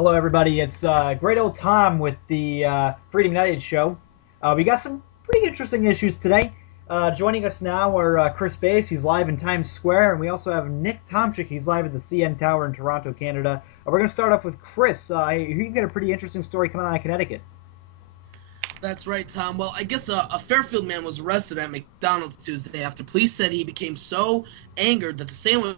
Hello, everybody. It's great old Tom with the Freedom United show. We got some pretty interesting issues today. Joining us now are Chris Bass. He's live in Times Square, and we also have Nick Tomczyk. He's live at the CN Tower in Toronto, Canada. We're going to start off with Chris. You've got a pretty interesting story coming out of Connecticut. That's right, Tom. Well, I guess a Fairfield man was arrested at McDonald's Tuesday after police said he became so angered that the sandwich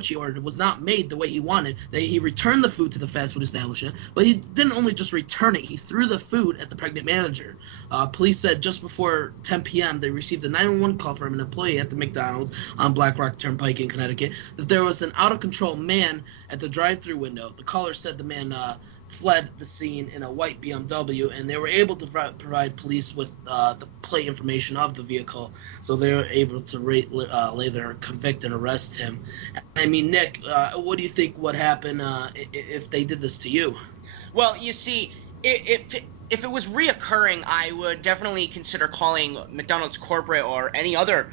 he ordered was not made the way he wanted, that he returned the food to the fast food establishment, but he didn't only just return it, he threw the food at the pregnant manager. Police said just before 10 p.m. they received a 911 call from an employee at the McDonald's on Black Rock Turnpike in Connecticut that there was an out-of-control man at the drive-thru window. The caller said the man fled the scene in a white BMW, and they were able to provide police with the plate information of the vehicle, so they were able to later convict and arrest him. I mean, Nick, what do you think would happen if they did this to you? Well, you see, if it was reoccurring, I would definitely consider calling McDonald's corporate or any other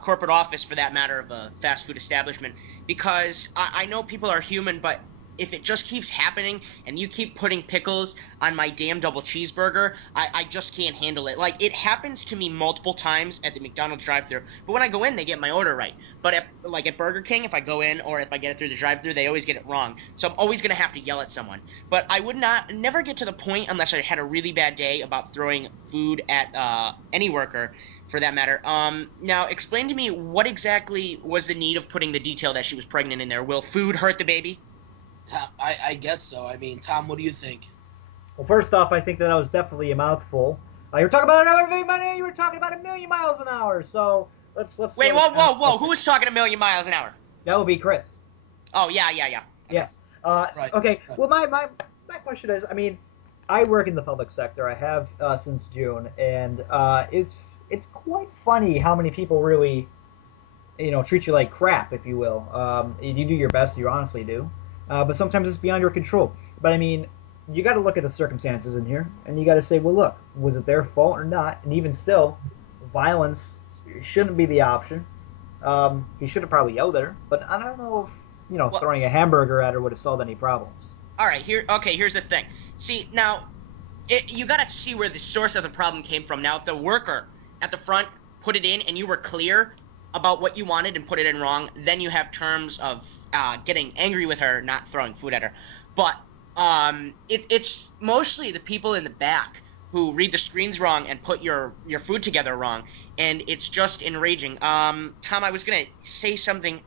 corporate office, for that matter, of a fast food establishment, because I know people are human, but if it just keeps happening and you keep putting pickles on my damn double cheeseburger, I just can't handle it. Like, it happens to me multiple times at the McDonald's drive-thru, but when I go in, they get my order right. But at Burger King, if I go in or if I get it through the drive-thru, they always get it wrong. So I'm always going to have to yell at someone. But I would never get to the point, unless I had a really bad day, about throwing food at any worker, for that matter. Now, explain to me, what exactly was the need of putting the detail that she was pregnant in there? Will food hurt the baby? I guess so. I mean, Tom, what do you think? Well, first off, I think that was definitely a mouthful. You were talking about another money. You were talking about 1,000,000 miles an hour. So let's. Wait, whoa! Who was talking 1,000,000 miles an hour? That would be Chris. Oh, yeah. Okay. Yes. Right. Okay. Well, my question is, I mean, I work in the public sector. I have since June, and it's quite funny how many people really, treat you like crap, if you will. You do your best. You honestly do. But sometimes it's beyond your control. But I mean, you got to look at the circumstances in here, and you got to say, well, look, was it their fault or not? And even still, violence shouldn't be the option. He should have probably yelled at her, but I don't know if throwing a hamburger at her would have solved any problems. All right, here's the thing. See, now, you got to see where the source of the problem came from. Now, if the worker at the front put it in and you were clear about what you wanted and put it in wrong, then you have terms of getting angry with her, not throwing food at her. But it's mostly the people in the back who read the screens wrong and put your food together wrong, and it's just enraging. Tom, I was gonna say something.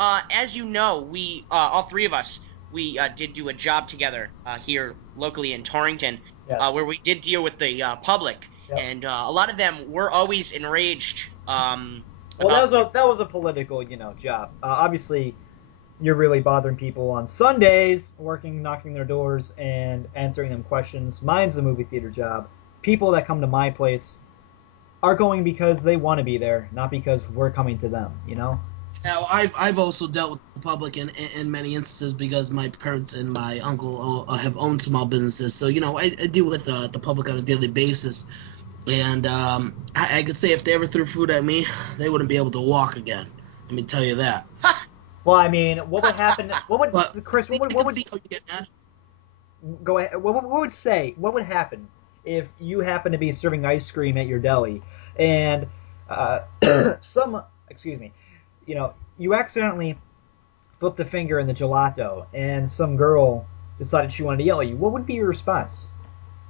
As you know, we all three of us, we did do a job together here locally in Torrington, yes. Where we did deal with the public, yep. And a lot of them were always enraged. Well, that was a political, job. Obviously, you're really bothering people on Sundays, knocking their doors, and answering them questions. Mine's a movie theater job. People that come to my place are going because they want to be there, not because we're coming to them. Now, I've also dealt with the public in many instances because my parents and my uncle have owned small businesses. So, I deal with the public on a daily basis. And I could say if they ever threw food at me, they wouldn't be able to walk again. Let me tell you that. Well, I mean, what would happen? Chris? What would go ahead? What would happen if you happen to be serving ice cream at your deli and you accidentally flipped the finger in the gelato and some girl decided she wanted to yell at you? What would be your response?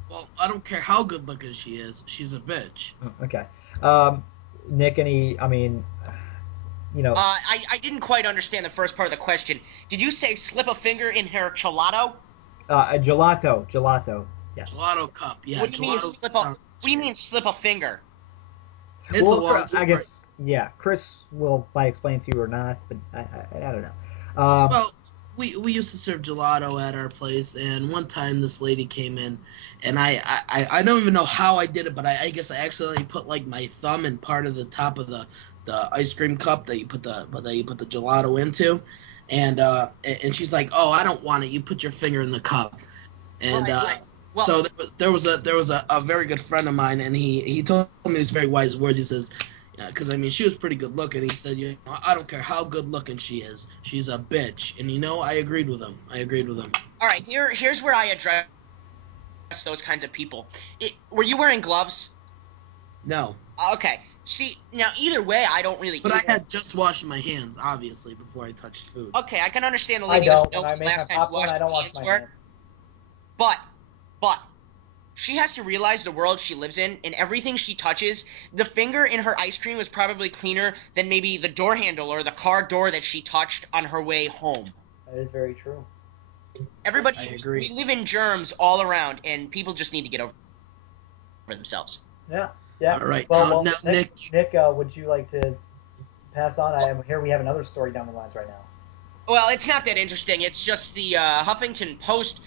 Well, I don't care how good looking she is. She's a bitch. Okay. Nick, I didn't quite understand the first part of the question. Did you say slip a finger in her gelato? A gelato. Yes. Gelato cup. Yeah. What do you mean slip a finger? It's a long story. I guess. Yeah. Chris will probably explain to you or not, but I don't know. Well, we used to serve gelato at our place, and one time this lady came in, and I don't even know how I did it, but I guess I accidentally put like my thumb in part of the top of the ice cream cup that you put the gelato into, and she's like, "Oh, I don't want it. You put your finger in the cup." And right. Well, so there was a very good friend of mine, and he told me these very wise words. He says, because she was pretty good looking. He said, I don't care how good looking she is, she's a bitch. And I agreed with him. All right, here's where I address those kinds of people. Were you wearing gloves? No. Okay. See, now either way, I don't really But care. I had just washed my hands, obviously, before I touched food. Okay, I can understand the I leaving us don't. know When I when the make my last time you popcorn, washed I don't your wash hands my were. hands. But she has to realize the world she lives in, and everything she touches, the finger in her ice cream was probably cleaner than maybe the door handle or the car door that she touched on her way home. That is very true. Everybody, I agree. we live in germs all around, and people just need to get over themselves. Yeah. Yeah. All right. Well, now, Nick, Nick, would you like to pass on? I here we have another story down the lines right now. Well, it's not that interesting. It's just the Huffington Post.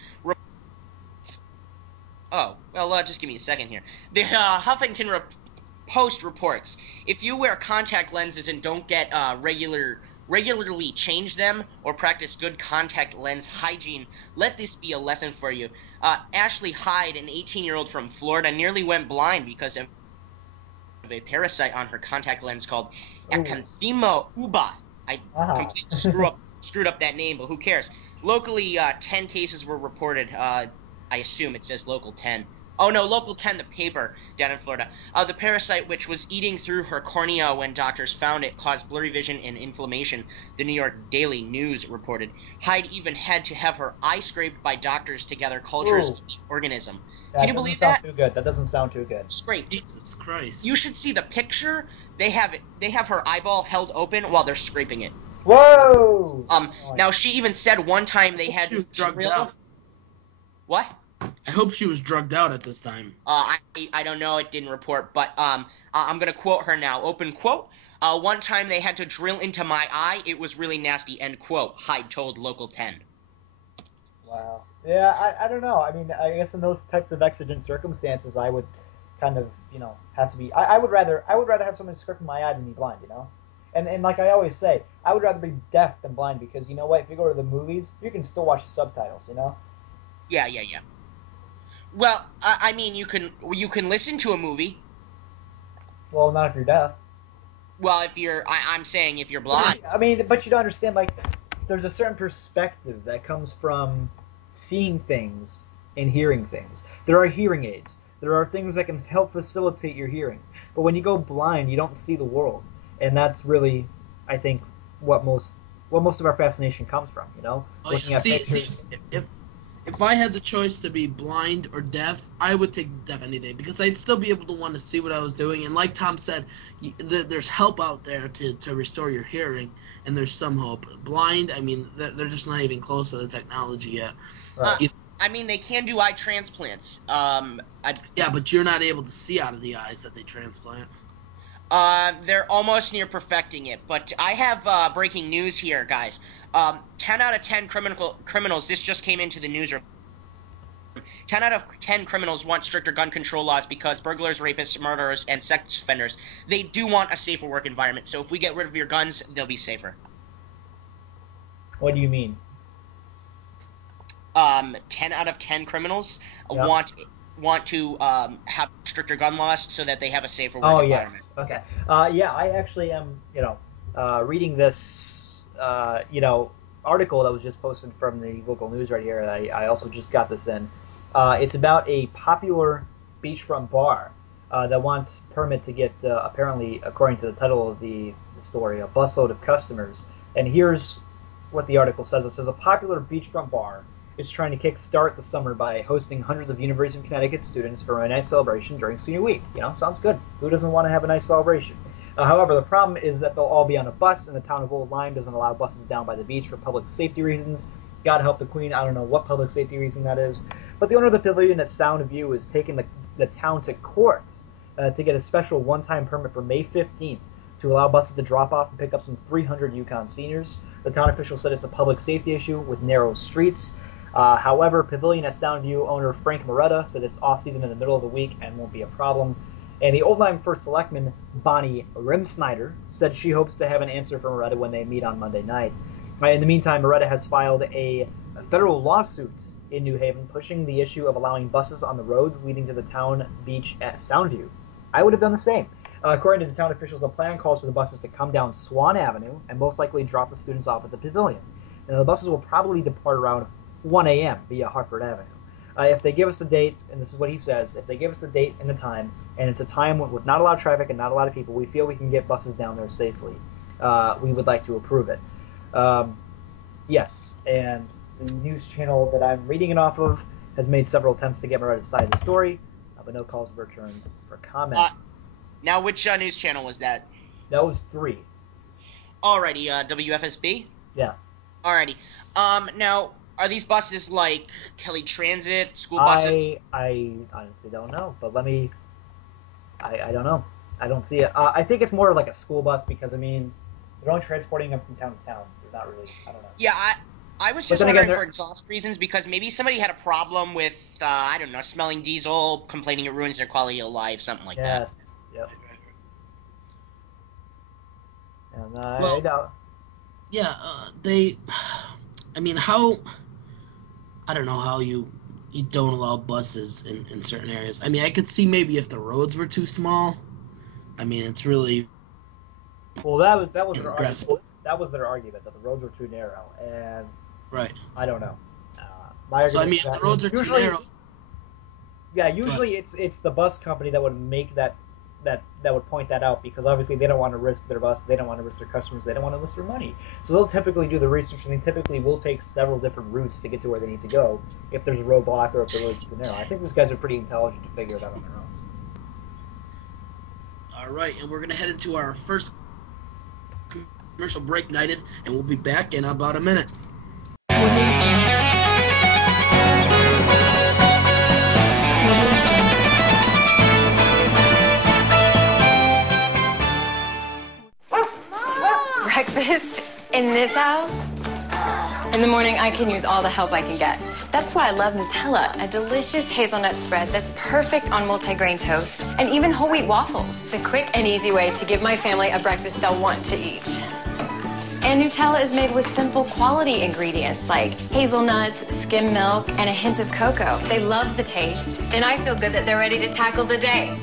Just give me a second here. The Huffington Post reports, if you wear contact lenses and don't get regularly change them or practice good contact lens hygiene, let this be a lesson for you. Ashley Hyde, an 18-year-old from Florida, nearly went blind because of a parasite on her contact lens called Acanthamoeba uba. I completely screwed up that name, but who cares? Locally, 10 cases were reported. I assume it says local 10. Oh no, local 10, the paper down in Florida. The parasite, which was eating through her cornea when doctors found it, caused blurry vision and inflammation, the New York Daily News reported. Hyde even had to have her eye scraped by doctors to gather cultures of the organism. Can you believe that? Too good. That doesn't sound too good. Scraped. Jesus Christ. You should see the picture. They have her eyeball held open while they're scraping it. Whoa! Now she even said one time they had to drill. What? I hope she was drugged out at this time. I don't know. It didn't report, but I'm gonna quote her now. Open quote. One time they had to drill into my eye. It was really nasty. End quote. Hyde told Local 10. Wow. Yeah, I don't know. I mean, I guess in those types of exigent circumstances, I would kind of, have to be. I would rather have someone scrape my eye than be blind, And like I always say, I would rather be deaf than blind because you know what? If you go to the movies, you can still watch the subtitles, Yeah. Well, I mean, you can listen to a movie. Well, not if you're deaf. Well, I'm saying if you're blind. I mean, but you don't understand, like, there's a certain perspective that comes from seeing things and hearing things. There are hearing aids. There are things that can help facilitate your hearing. But when you go blind, you don't see the world. And that's really, I think, what most of our fascination comes from, Looking at pictures. If I had the choice to be blind or deaf, I would take deaf any day because I'd still be able to want to see what I was doing. And like Tom said, there's help out there to restore your hearing, and there's some hope. Blind, I mean, they're just not even close to the technology yet. Right. I mean, they can do eye transplants. Yeah, but you're not able to see out of the eyes that they transplant. They're almost near perfecting it, but I have breaking news here, guys. 10 out of 10 criminals, this just came into the newsroom. 10 out of 10 criminals want stricter gun control laws because burglars, rapists, murderers, and sex offenders, they do want a safer work environment. So if we get rid of your guns, they'll be safer. What do you mean? 10 out of 10 criminals want to have stricter gun laws so that they have a safer work environment. Yes. Okay. Yeah, I actually am, reading this, article that was just posted from the local news right here. I also just got this in. It's about a popular beachfront bar that wants permit to get, apparently, according to the title of the story, a busload of customers. And here's what the article says. It says, a popular beachfront bar is trying to kickstart the summer by hosting hundreds of University of Connecticut students for a nice celebration during senior week. Sounds good. Who doesn't want to have a nice celebration? However, the problem is that they'll all be on a bus, and the town of Old Lyme doesn't allow buses down by the beach for public safety reasons. God help the Queen, I don't know what public safety reason that is. But the owner of the pavilion at Sound View is taking the town to court to get a special one-time permit for May 15th to allow buses to drop off and pick up some 300 Yukon seniors. The town official said it's a public safety issue with narrow streets. However, Pavilion at Soundview owner Frank Moretta said it's off-season in the middle of the week and won't be a problem. And the Old Lyme First Selectman, Bonnie Rimsnyder, said she hopes to have an answer from Moretta when they meet on Monday night. In the meantime, Moretta has filed a federal lawsuit in New Haven pushing the issue of allowing buses on the roads leading to the town beach at Soundview. I would have done the same. According to the town officials, the plan calls for the buses to come down Swan Avenue and most likely drop the students off at the pavilion. And the buses will probably depart around 1 a.m. via Hartford Avenue. If they give us the date, and this is what he says, if they give us the date and the time, and it's a time with not a lot of traffic and not a lot of people, we feel we can get buses down there safely. We would like to approve it. Yes, and the news channel that I'm reading it off of has made several attempts to get my right side of the story, but no calls were returned for comment. Now, which news channel was that? That was 3. Alrighty, WFSB? Yes. Alrighty. Now, are these buses like Kelly Transit, school buses? I honestly don't know, but let me... I don't know. I don't see it. I think it's more like a school bus because, I mean, they're only transporting them from town to town. They're not really... I don't know. Yeah, I was just wondering for exhaust reasons because maybe somebody had a problem with, I don't know, smelling diesel, complaining it ruins their quality of life, something like that. Yes. Yep. And I doubt... Yeah, they... I mean, how... I don't know how you don't allow buses in certain areas. I mean, I could see maybe if the roads were too small. I mean, it's really... Well, that was their argument. That was their argument, that the roads were too narrow, and... Right. I don't know. So, I mean, if the roads are too narrow... Yeah, usually it's the bus company that would make that would point that out, because obviously they don't want to risk their bus, they don't want to risk their customers, they don't want to risk their money. So they'll typically do the research, and they typically will take several different routes to get to where they need to go if there's a roadblock or if the road's too narrow. I think these guys are pretty intelligent to figure it out on their own. All right, and we're going to head into our first commercial break, United, and we'll be back in about a minute. Breakfast in this house? In the morning, I can use all the help I can get. That's why I love Nutella, a delicious hazelnut spread that's perfect on multigrain toast, and even whole wheat waffles. It's a quick and easy way to give my family a breakfast they'll want to eat. And Nutella is made with simple quality ingredients like hazelnuts, skim milk, and a hint of cocoa. They love the taste, and I feel good that they're ready to tackle the day.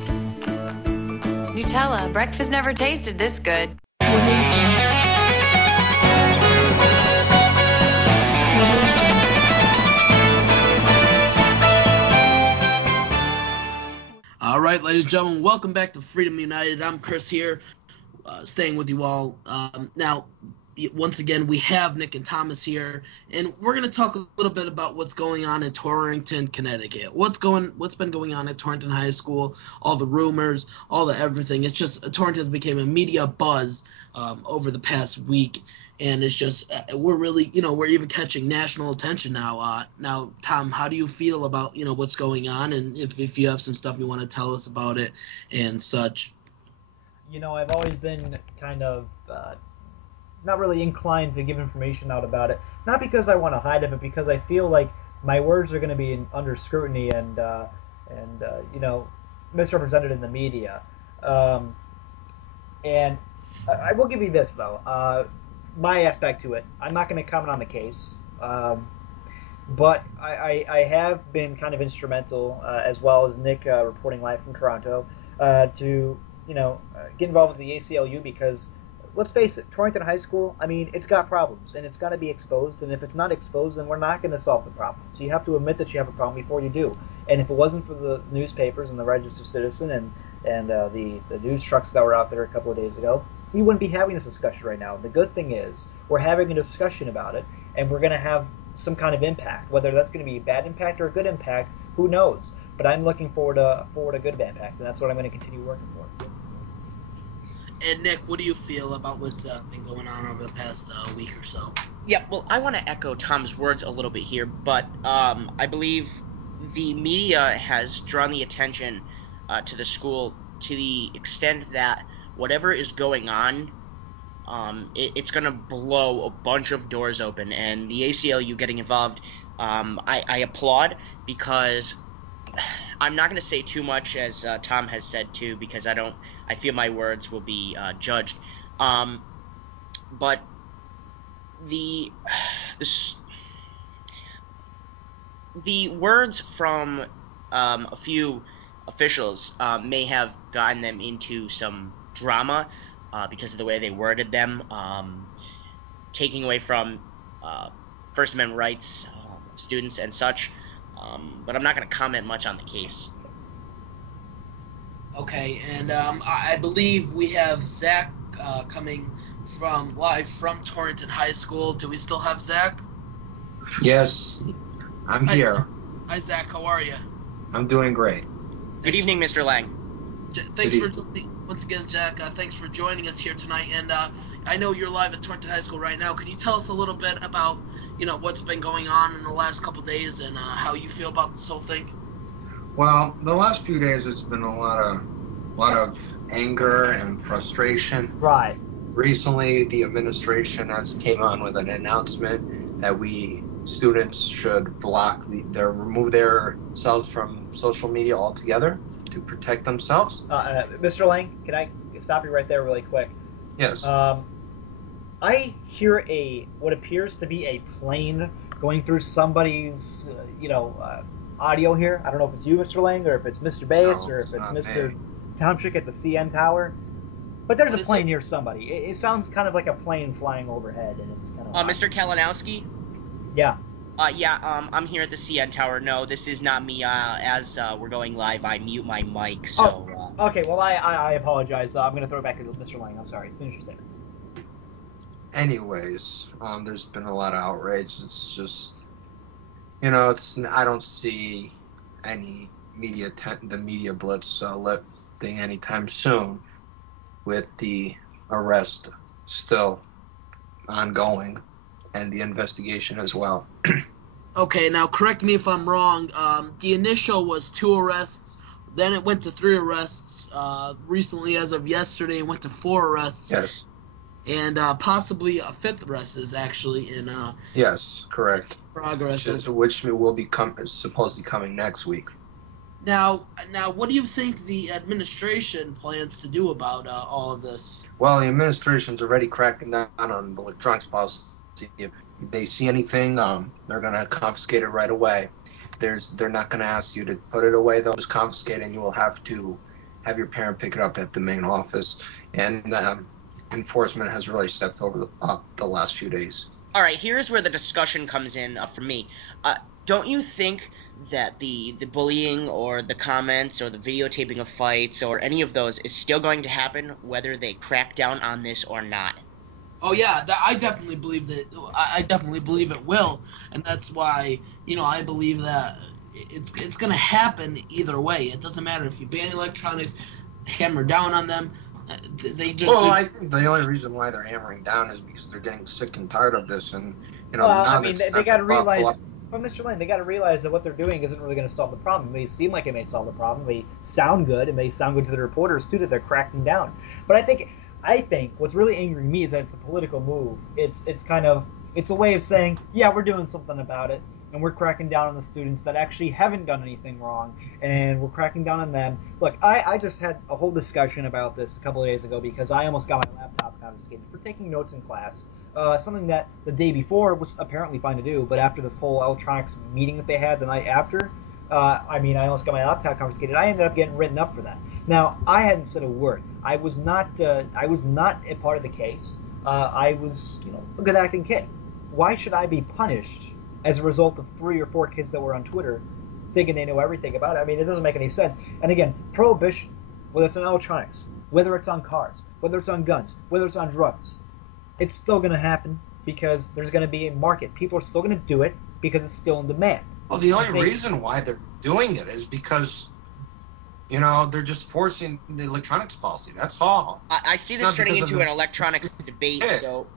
Nutella, breakfast never tasted this good. All right, ladies and gentlemen, welcome back to Freedom United. I'm Chris here, staying with you all. Now, once again, we have Nick and Thomas here, and we're going to talk a little bit about what's going on in Torrington, Connecticut. What's been going on at Torrington High School, all the rumors, all the everything. It's just Torrington has become a media buzz over the past week, and it's just we're really, we're even catching national attention now. Now, Tom, how do you feel about, what's going on, and if you have some stuff you want to tell us about it and such? I've always been kind of not really inclined to give information out about it. Not because I want to hide it, but because I feel like my words are going to be under scrutiny and misrepresented in the media. And I will give you this, though. My aspect to it, I'm not going to comment on the case. But I have been kind of instrumental, as well as Nick reporting live from Toronto, to get involved with the ACLU because, let's face it, Torrington High School, I mean, it's got problems, and it's got to be exposed, and if it's not exposed, then we're not going to solve the problem. So you have to admit that you have a problem before you do. And if it wasn't for the newspapers and the Register Citizen and the news trucks that were out there a couple of days ago, we wouldn't be having this discussion right now. The good thing is we're having a discussion about it, and we're going to have some kind of impact. Whether that's going to be a bad impact or a good impact, who knows? But I'm looking forward to a good impact, and that's what I'm going to continue working for. And Nick, what do you feel about what's been going on over the past week or so? Yeah, well, I want to echo Tom's words a little bit here, but I believe the media has drawn the attention to the school to the extent that whatever is going on, it's going to blow a bunch of doors open. And the ACLU getting involved, I applaud, because I'm not going to say too much, as Tom has said too, because I feel my words will be judged. But the words from a few officials may have gotten them into some drama because of the way they worded them, taking away from First Amendment rights, students and such. But I'm not going to comment much on the case. Okay, and I believe we have Zach coming live from Torrington High School. Do we still have Zach? Yes, I'm here. Hi, Zach. How are you? I'm doing great. Good evening, Mr. Lang. Thanks for once again, Jack. Thanks for joining us here tonight. And I know you're live at Torrington High School right now. Can you tell us a little bit about what's been going on in the last couple days and how you feel about this whole thing? Well, the last few days it's been a lot of anger and frustration. Right. Recently, the administration has came on with an announcement that students should remove themselves from social media altogether to protect themselves. Mr. Lang, can I stop you right there really quick? Yes. I hear what appears to be a plane going through somebody's, audio here. I don't know if it's you, Mr. Lang, or if it's Mr. Bass, or if it's Mr. Tomczyk at the CN Tower. But there's a plane near somebody. It sounds kind of like a plane flying overhead, and it's kind of. Mr. Kalinowski? Yeah. I'm here at the CN Tower. No, this is not me. As we're going live, I mute my mic, so... Okay, well, I apologize. I'm going to throw it back to Mr. Lang. I'm sorry. Finish your statement. Anyways, there's been a lot of outrage. It's just, I don't see any the media blitz lifting anytime soon with the arrest still ongoing and the investigation as well. Okay, now correct me if I'm wrong. The initial was 2 arrests, then it went to 3 arrests. Recently, as of yesterday, it went to 4 arrests. Yes. And possibly a 5th arrest is actually in yes, correct. progress. Which will be supposedly coming next week. Now, what do you think the administration plans to do about all of this? Well, the administration's already cracking down on the electronics policy. If they see anything, they're going to confiscate it right away. They're not going to ask you to put it away. They'll just confiscate it, and you will have to have your parent pick it up at the main office. And enforcement has really stepped over the last few days. All right, here's where the discussion comes in for me. Don't you think that the bullying or the comments or the videotaping of fights or any of those is still going to happen whether they crack down on this or not? Oh yeah, I definitely believe that. I definitely believe it will, and that's why I believe that it's going to happen either way. It doesn't matter if you ban electronics, hammer down on them. They just. Well, I think the only reason why they're hammering down is because they're getting sick and tired of this, and they got to realize. But Mr. Lane, they got to realize that what they're doing isn't really going to solve the problem. It may seem like it may solve the problem. It may sound good. It may sound good to the reporters too that they're cracking down. But I think what's really angering me is that it's a political move. It's a way of saying, yeah, we're doing something about it, and we're cracking down on the students that actually haven't done anything wrong, and we're cracking down on them. Look, I just had a whole discussion about this a couple of days ago because I almost got my laptop confiscated for taking notes in class. Something that the day before was apparently fine to do, but after this whole electronics meeting that they had the night after, I almost got my laptop confiscated. I ended up getting written up for that. Now, I hadn't said a word. I was not a part of the case. I was, a good acting kid. Why should I be punished as a result of 3 or 4 kids that were on Twitter thinking they know everything about it? I mean, it doesn't make any sense. And again, prohibition, whether it's on electronics, whether it's on cars, whether it's on guns, whether it's on drugs, it's still going to happen because there's going to be a market. People are still going to do it because it's still in demand. Well, the only reason why they're doing it is because, they're just forcing the electronics policy. That's all. I see this turning into an electronics debate. So,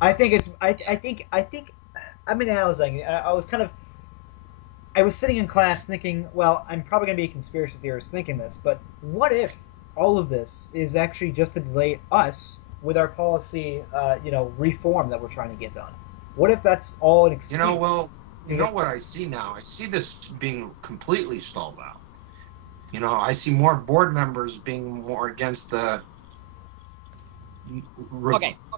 I was sitting in class thinking, well, I'm probably going to be a conspiracy theorist thinking this, but what if all of this is actually just to delay us with our policy, reform that we're trying to get done? What if that's all an excuse? What I see now? I see this being completely stalled out. I see more board members being more against the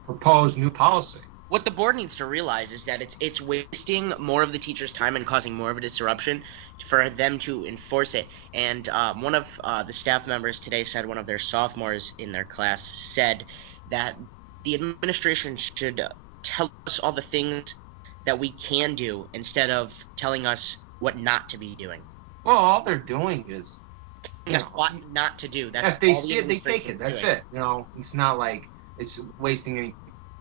proposed new policy. What the board needs to realize is that it's wasting more of the teachers' time and causing more of a disruption for them to enforce it. And one of the staff members today said, one of their sophomores in their class said that the administration should tell us all the things that we can do instead of telling us what not to be doing. Well, all they're doing is Yes, what not to do. That's if they all see the it, they take it. administration's That's doing. it. It's not like it's wasting any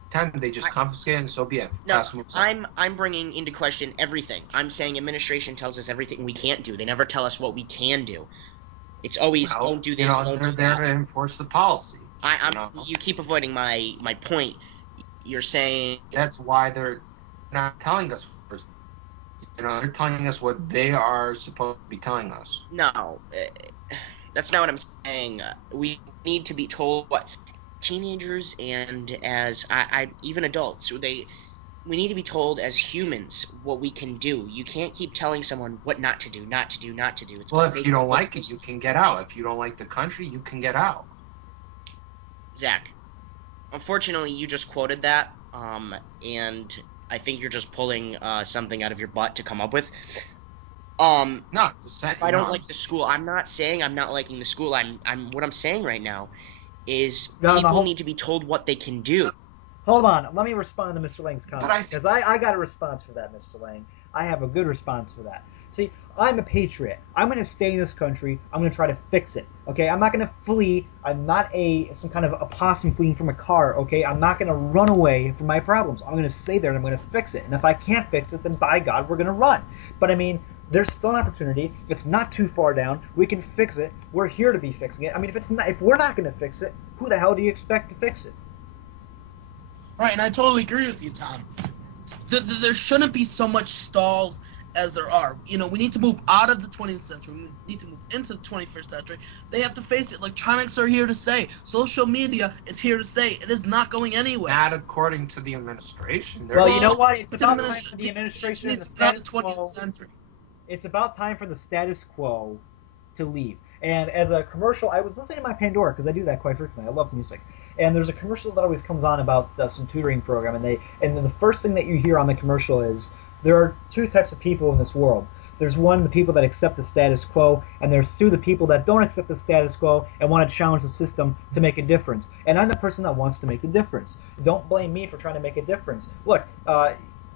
time. They just confiscate it, and so be it. No, Pass them aside. I'm bringing into question everything. I'm saying administration tells us everything we can't do. They never tell us what we can do. It's always Well, don't do this, don't do they're there that. to enforce the policy. You keep avoiding my point. You're saying That's why they're not telling us. They're telling us what they are supposed to be telling us. no. That's not what I'm saying. We need to be told what teenagers and as even adults we need to be told as humans what we can do. You can't keep telling someone what not to do, not to do, not to do. It's Well, gonna if make you don't no like it, sense. you can get out. If you don't like the country, you can get out. Zach, unfortunately, you just quoted that, and I think you're just pulling something out of your butt to come up with. No, just saying. If I don't like the school, I'm not saying I'm not liking the school. What I'm saying right now is people need to be told what they can do. Hold on. Let me respond to Mr. Lang's comment. But Because I got a response for that, Mr. Lang. I have a good response for that. See, I'm a patriot. I'm going to stay in this country. I'm going to try to fix it. Okay? I'm not going to flee. I'm not some kind of opossum fleeing from a car. Okay? I'm not going to run away from my problems. I'm going to stay there and I'm going to fix it. And if I can't fix it, then by God, we're going to run. But I mean, there's still an opportunity. It's not too far down. We can fix it. We're here to be fixing it. I mean, if we're not going to fix it, who the hell do you expect to fix it? Right, and I totally agree with you, Tom. There shouldn't be so much stalls as there are. We need to move out of the 20th century. We need to move into the 21st century. They have to face it. Electronics are here to stay. Social media is here to stay. It is not going anywhere. Not according to the administration. Well, you know what? It's about time for the The administration and the it's not status the 20th quo. century. It's about time for the status quo to leave. And as a commercial, I was listening to my Pandora because I do that quite frequently. I love music, and there's a commercial that always comes on about some tutoring program, and then the first thing that you hear on the commercial is there are two types of people in this world. There's one, the people that accept the status quo, and there's two, the people that don't accept the status quo and want to challenge the system to make a difference. And I'm the person that wants to make the difference. Don't blame me for trying to make a difference. Look,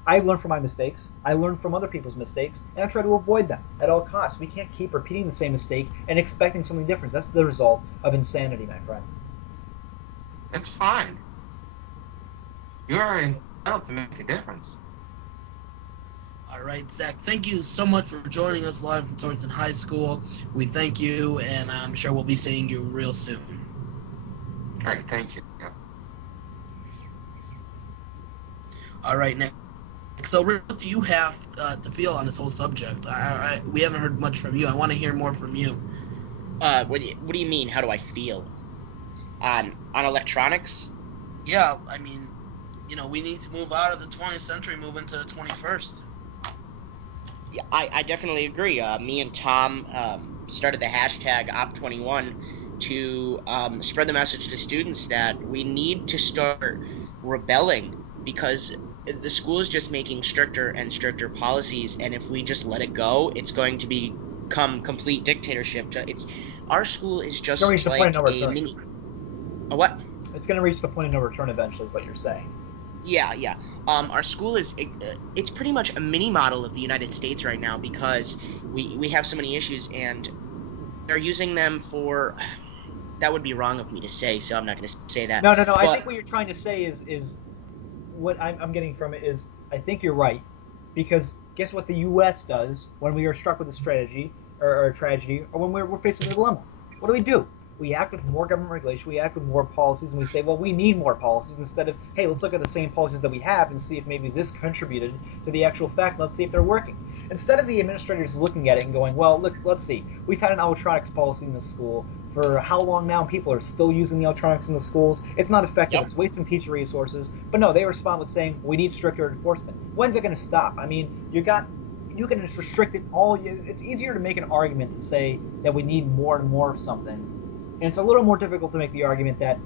I learn from my mistakes. I learn from other people's mistakes, and I try to avoid them at all costs. We can't keep repeating the same mistake and expecting something different. That's the result of insanity, my friend. It's fine. You're entitled to make a difference. All right, Zach, thank you so much for joining us live from Torrington High School. We thank you, and I'm sure we'll be seeing you real soon. All right, thank you. Yeah. All right, Nick. So, what do you have to feel on this whole subject? We haven't heard much from you. I want to hear more from you. What do you mean? How do I feel on electronics? Yeah, I mean, we need to move out of the 20th century, move into the 21st. Yeah, I definitely agree. Me and Tom started the hashtag Op21 to spread the message to students that we need to start rebelling because the school is just making stricter and stricter policies, and if we just let it go, it's going to become complete dictatorship. Our school is just like a mini. A what? It's going to reach the point of no return eventually, is what you're saying. Yeah. Our school is it's pretty much a mini model of the United States right now because we have so many issues and they're using them for. That would be wrong of me to say, so I'm not going to say that. No. But I think what you're trying to say is what I'm getting from it is I think you're right, because guess what the U.S. does when we are struck with a strategy or a tragedy, or when we're faced with a dilemma? What do? We act with more government regulation, we act with more policies, and we say, well, we need more policies instead of, hey, let's look at the same policies that we have and see if maybe this contributed to the actual fact, and let's see if they're working. Instead of the administrators looking at it and going, well, look, let's see, we've had an electronics policy in the school for how long now? People are still using the electronics in the schools. It's not effective. Yep. It's wasting teacher resources. But no, they respond with saying, we need stricter enforcement. When's it going to stop? I mean, you can just restrict it all. It's easier to make an argument to say that we need more and more of something. And it's a little more difficult to make the argument that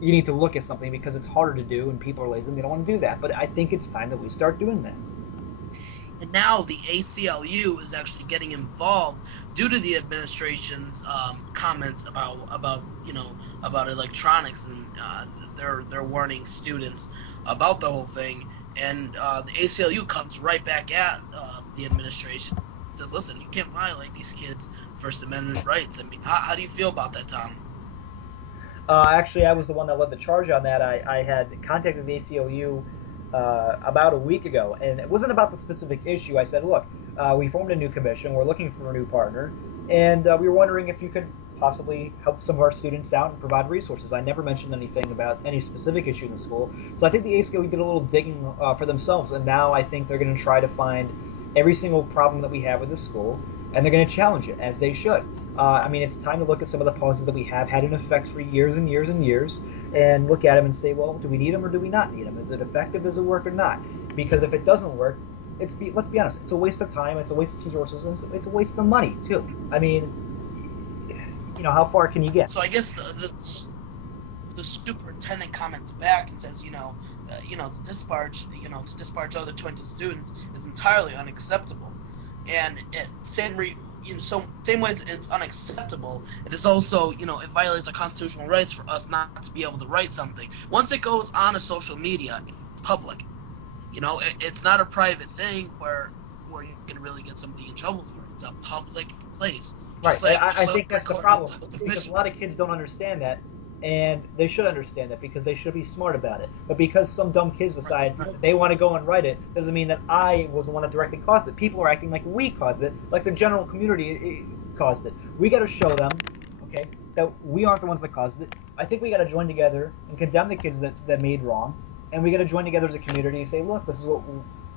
you need to look at something because it's harder to do and people are lazy and they don't want to do that. But I think it's time that we start doing that. And now the ACLU is actually getting involved due to the administration's comments about electronics, and they're warning students about the whole thing. and the ACLU comes right back at the administration. Says, listen, you can't violate these kids' First Amendment rights. I mean, how do you feel about that, Tom? Actually, I was the one that led the charge on that. I had contacted the ACLU about a week ago, and it wasn't about the specific issue. I said, look, we formed a new commission. We're looking for a new partner, and we were wondering if you could possibly help some of our students out and provide resources. I never mentioned anything about any specific issue in the school. So I think the ACLU did a little digging for themselves, and now I think they're going to try to find every single problem that we have with the school, and they're going to challenge it, as they should. I mean, it's time to look at some of the policies that we have had in effect for years and years and years, and look at them and say, well, do we need them or do we not need them? Is it effective? Does it work or not? Because if it doesn't work, let's be honest, it's a waste of time, it's a waste of resources, and it's a waste of money, too. I mean, you know, how far can you get? So I guess the superintendent comments back and says, the discharge, to discharge other 20 students is entirely unacceptable. And same way as it's unacceptable, it is also, it violates our constitutional rights for us not to be able to write something. Once it goes on a social media, it's public. It's not a private thing where you can really get somebody in trouble for it. It's a public place. Right. I think that's the problem. Because a lot of kids don't understand that, and they should understand that because they should be smart about it. But because some dumb kids decide they want to go and write it, doesn't mean that I was the one that directly caused it. People are acting like we caused it, like the general community caused it. We got to show them, okay, that we aren't the ones that caused it. I think we got to join together and condemn the kids that made wrong, and we got to join together as a community and say, look, this is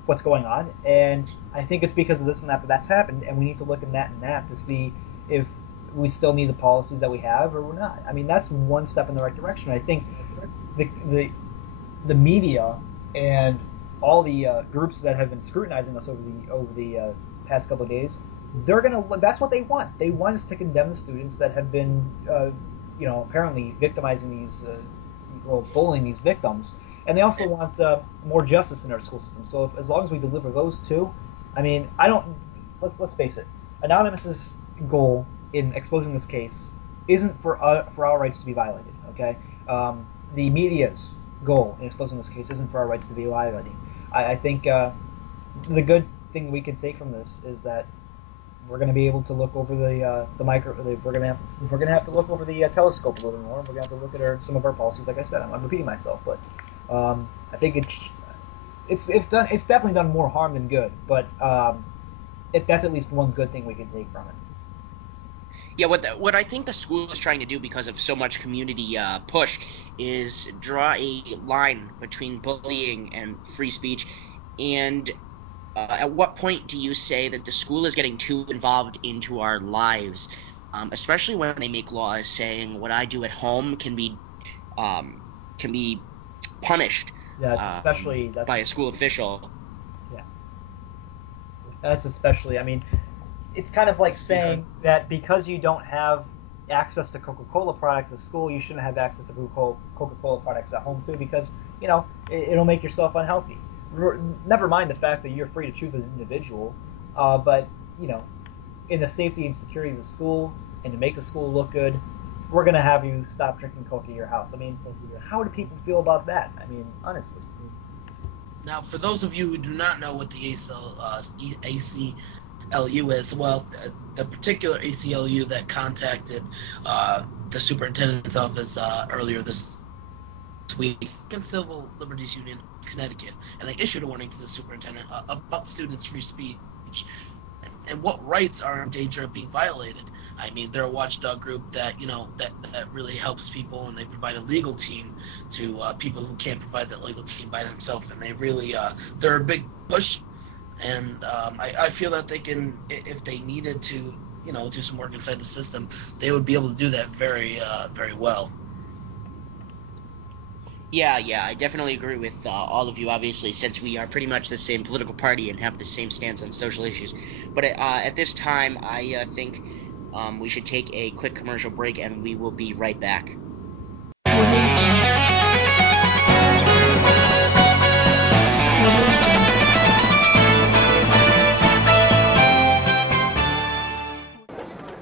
what's going on, and I think it's because of this and that that's happened, and we need to look at that and that to see if we still need the policies that we have or we're not. I mean, that's one step in the right direction. I think the media and all the groups that have been scrutinizing us over the past couple of days, that's what they want. They want us to condemn the students that have been apparently victimizing these bullying these victims, and they also want more justice in our school system. So as long as we deliver those two, I mean, let's face it, Anonymous's goal in exposing this case isn't for our rights to be violated, okay? The media's goal in exposing this case isn't for our rights to be violated. I think the good thing we can take from this is that we're going to be able to look over the micro. We're going to have to look over the telescope a little more. We're going to have to look at some of our policies. Like I said, I'm repeating myself, but I think it's definitely done more harm than good. But that's at least one good thing we can take from it. Yeah, what I think the school is trying to do because of so much community push is draw a line between bullying and free speech. And at what point do you say that the school is getting too involved into our lives, especially when they make laws saying what I do at home can be punished by a school official? Yeah, that's especially. I mean, it's kind of like saying that because you don't have access to Coca-Cola products at school, you shouldn't have access to Coca-Cola products at home too, because it'll make yourself unhealthy. Never mind the fact that you're free to choose as an individual, but in the safety and security of the school and to make the school look good, we're gonna have you stop drinking Coke at your house. I mean, how do people feel about that? I mean, honestly. Now, for those of you who do not know what the ACLU is, well, the particular ACLU that contacted the superintendent's office earlier this week, Civil Liberties Union, Connecticut, and they issued a warning to the superintendent about students' free speech and what rights are in danger of being violated. I mean, they're a watchdog group that that really helps people, and they provide a legal team to people who can't provide that legal team by themselves, and they really they're a big push. And I feel that they can, if they needed to, do some work inside the system, they would be able to do that very, very well. Yeah, I definitely agree with all of you, obviously, since we are pretty much the same political party and have the same stance on social issues. But at this time, I think we should take a quick commercial break, and we will be right back.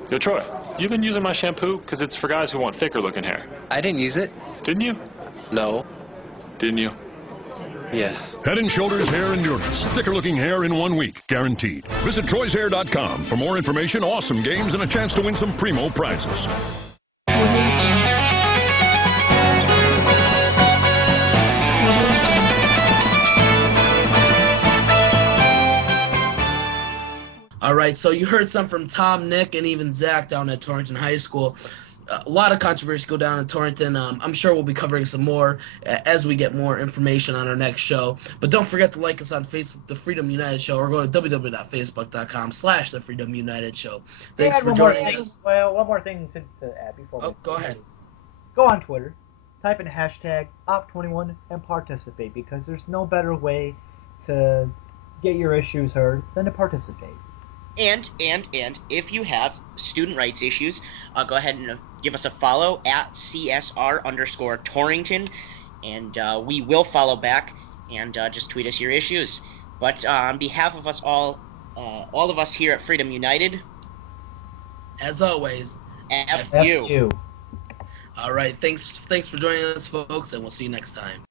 Yo, Troy, you been using my shampoo? Because it's for guys who want thicker looking hair. I didn't use it. Didn't you? No. Didn't you? Yes. Head & Shoulders Hair Endurance. Thicker looking hair in 1 week, guaranteed. Visit troyshair.com for more information, awesome games, and a chance to win some primo prizes. All right, so you heard some from Tom, Nick, and even Zach down at Torrington High School. A lot of controversy go down in Torrington. I'm sure we'll be covering some more as we get more information on our next show. But don't forget to like us on Facebook, The Freedom United Show, or go to www.facebook.com/The Freedom United Show. Thanks for joining us. Well, one more thing to add before. Oh, go ahead. Go on Twitter, type in hashtag Op21 and participate, because there's no better way to get your issues heard than to participate. And if you have student rights issues, go ahead and give us a follow at CSR_Torrington, and we will follow back and just tweet us your issues. But on behalf of us all of us here at Freedom United, as always, F you. All right, thanks for joining us, folks, and we'll see you next time.